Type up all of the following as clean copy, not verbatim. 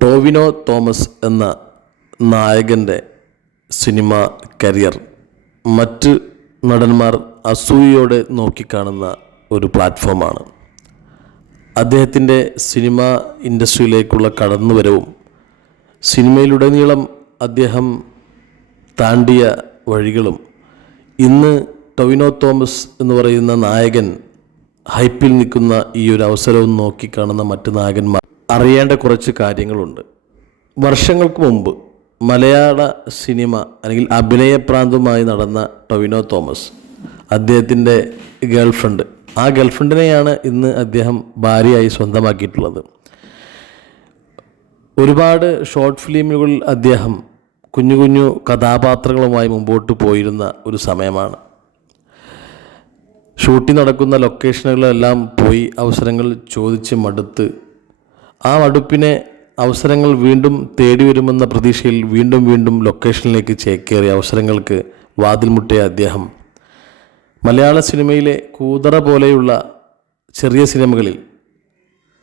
ടോവിനോ തോമസ് എന്ന നായകൻ്റെ cinema career മറ്റ് നടന്മാർ അസൂയയോടെ നോക്കിക്കാണുന്ന ഒരു പ്ലാറ്റ്ഫോമാണ്. അദ്ദേഹത്തിൻ്റെ സിനിമ ഇൻഡസ്ട്രിയിലേക്കുള്ള കടന്നുവരവും സിനിമയിലുടനീളം അദ്ദേഹം താണ്ടിയ വഴികളും ഇന്ന് ടൊവിനോ തോമസ് എന്ന് പറയുന്ന നായകൻ ഹൈപ്പിൽ നിൽക്കുന്ന ഈ ഒരു അവസരവും നോക്കിക്കാണുന്ന മറ്റ് നായകന്മാർ അറിയേണ്ട കുറച്ച് കാര്യങ്ങളുണ്ട്. വർഷങ്ങൾക്ക് മുമ്പ് മലയാള സിനിമ അല്ലെങ്കിൽ അഭിനയപ്രാന്തമായി നടന്ന ടൊവിനോ തോമസ് അദ്ദേഹത്തിൻ്റെ ഗേൾഫ്രണ്ട്, ആ ഗേൾഫ്രണ്ടിനെയാണ് ഇന്ന് അദ്ദേഹം ഭാര്യയായി സ്വന്തമാക്കിയിട്ടുള്ളത്. ഒരുപാട് ഷോർട്ട് ഫിലിമുകളിൽ അദ്ദേഹം കുഞ്ഞു കുഞ്ഞു കഥാപാത്രങ്ങളുമായി മുമ്പോട്ട് പോയിരുന്ന ഒരു സമയമാണ്. ഷൂട്ടിംഗ് നടക്കുന്ന ലൊക്കേഷനുകളെല്ലാം പോയി അവസരങ്ങൾ ചോദിച്ച് മടുത്ത് ആ മടുപ്പിനെ അവസരങ്ങൾ വീണ്ടും തേടി വരുമെന്ന പ്രതീക്ഷയിൽ വീണ്ടും വീണ്ടും ലൊക്കേഷനിലേക്ക് ചേക്കേറിയ അവസരങ്ങൾക്ക് വാതിൽ മുട്ടിയ അദ്ദേഹം മലയാള സിനിമയിലെ കൂതറ പോലെയുള്ള ചെറിയ സിനിമകളിൽ,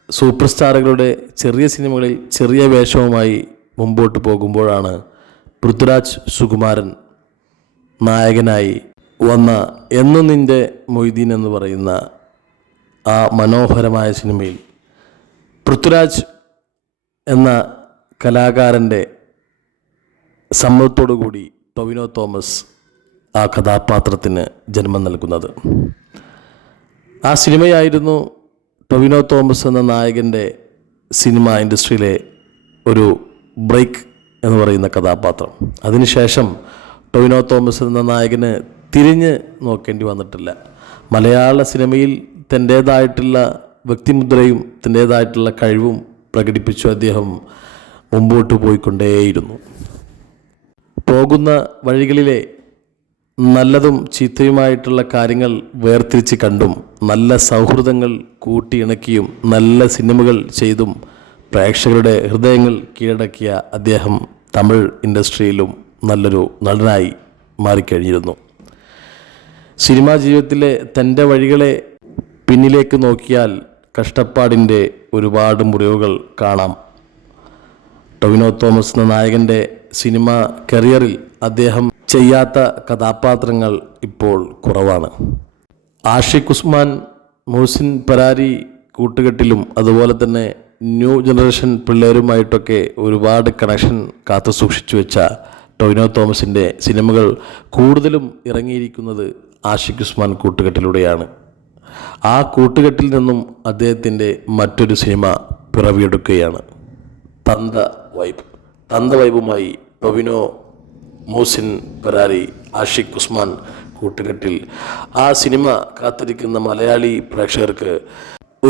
സൂപ്പർ സ്റ്റാറുകളുടെ ചെറിയ സിനിമകളിൽ ചെറിയ വേഷവുമായി മുമ്പോട്ട് പോകുമ്പോഴാണ് പൃഥ്വിരാജ് സുകുമാരൻ നായകനായി വന്ന എന്നു നിൻ്റെ മൊയ്തീൻ എന്ന് പറയുന്ന ആ മനോഹരമായ സിനിമയിൽ പൃഥ്വിരാജ് എന്ന കലാകാരൻ്റെ സമ്മതത്തോടു കൂടി ടൊവിനോ തോമസ് ആ കഥാപാത്രത്തിന് ജന്മം നൽകുന്നത്. ആ സിനിമയായിരുന്നു ടൊവിനോ തോമസ് എന്ന നായകൻ്റെ സിനിമ ഇൻഡസ്ട്രിയിലെ ഒരു ബ്രേക്ക് എന്ന് പറയുന്ന കഥാപാത്രം. അതിനുശേഷം ടൊവിനോ തോമസ് എന്ന നായകന് തിരിഞ്ഞ് നോക്കേണ്ടി വന്നിട്ടില്ല. മലയാള സിനിമയിൽ തൻ്റേതായിട്ടുള്ള വ്യക്തിമുദ്രയും തൻ്റേതായിട്ടുള്ള കഴിവും പ്രകടിപ്പിച്ചു അദ്ദേഹം മുമ്പോട്ട് പോയിക്കൊണ്ടേയിരുന്നു. പോകുന്ന വഴികളിലെ നല്ലതും ചീത്തയുമായിട്ടുള്ള കാര്യങ്ങൾ വേർതിരിച്ച് കണ്ടും നല്ല സൗഹൃദങ്ങൾ കൂട്ടിയിണക്കിയും നല്ല സിനിമകൾ ചെയ്തും പ്രേക്ഷകരുടെ ഹൃദയങ്ങൾ കീഴടക്കിയ അദ്ദേഹം തമിഴ് ഇൻഡസ്ട്രിയിലും നല്ലൊരു നടനായി മാറിക്കഴിഞ്ഞിരുന്നു. സിനിമാ ജീവിതത്തിലെ തൻ്റെ വഴികളെ പിന്നിലേക്ക് നോക്കിയാൽ കഷ്ടപ്പാടിൻ്റെ ഒരുപാട് മുറിവുകൾ കാണാം. ടൊവിനോ തോമസ് എന്ന നായകൻ്റെ സിനിമ കരിയറിൽ അദ്ദേഹം ചെയ്യാത്ത കഥാപാത്രങ്ങൾ ഇപ്പോൾ കുറവാണ്. ആഷിഖ് ഉസ്മാൻ, മുഹസിൻ പരാരി കൂട്ടുകെട്ടിലും അതുപോലെ തന്നെ ന്യൂ ജനറേഷൻ പിള്ളേരുമായിട്ടൊക്കെ ഒരുപാട് കണക്ഷൻ കാത്തു സൂക്ഷിച്ചു വെച്ച ടൊവിനോ തോമസിൻ്റെ സിനിമകൾ കൂടുതലും ഇറങ്ങിയിരിക്കുന്നത് ആഷിഖ് ഉസ്മാൻ കൂട്ടുകെട്ടിലൂടെയാണ്. ആ കൂട്ടുകെട്ടിൽ നിന്നും അദ്ദേഹത്തിൻ്റെ മറ്റൊരു സിനിമ പിറവിയെടുക്കുകയാണ്, തന്ത വൈബ്. തന്ത വൈബുമായി ടൊവിനോ, മുഹസിൻ പരാരി, ആഷിഖ് ഉസ്മാൻ കൂട്ടുകെട്ടിൽ ആ സിനിമ കാത്തിരിക്കുന്ന മലയാളി പ്രേക്ഷകർക്ക്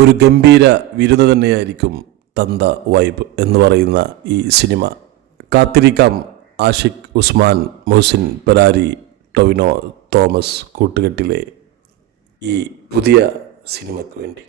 ഒരു ഗംഭീര വിരുന്ന് തന്നെയായിരിക്കും തന്ത വൈബ് എന്ന് പറയുന്ന ഈ സിനിമ. കാത്തിരിക്കാം ആഷിഖ് ഉസ്മാൻ, മുഹസിൻ പരാരി, ടൊവിനോ തോമസ് കൂട്ടുകെട്ടിലെ ഈ പുതിയ സിനിമയ്ക്ക് വേണ്ടി.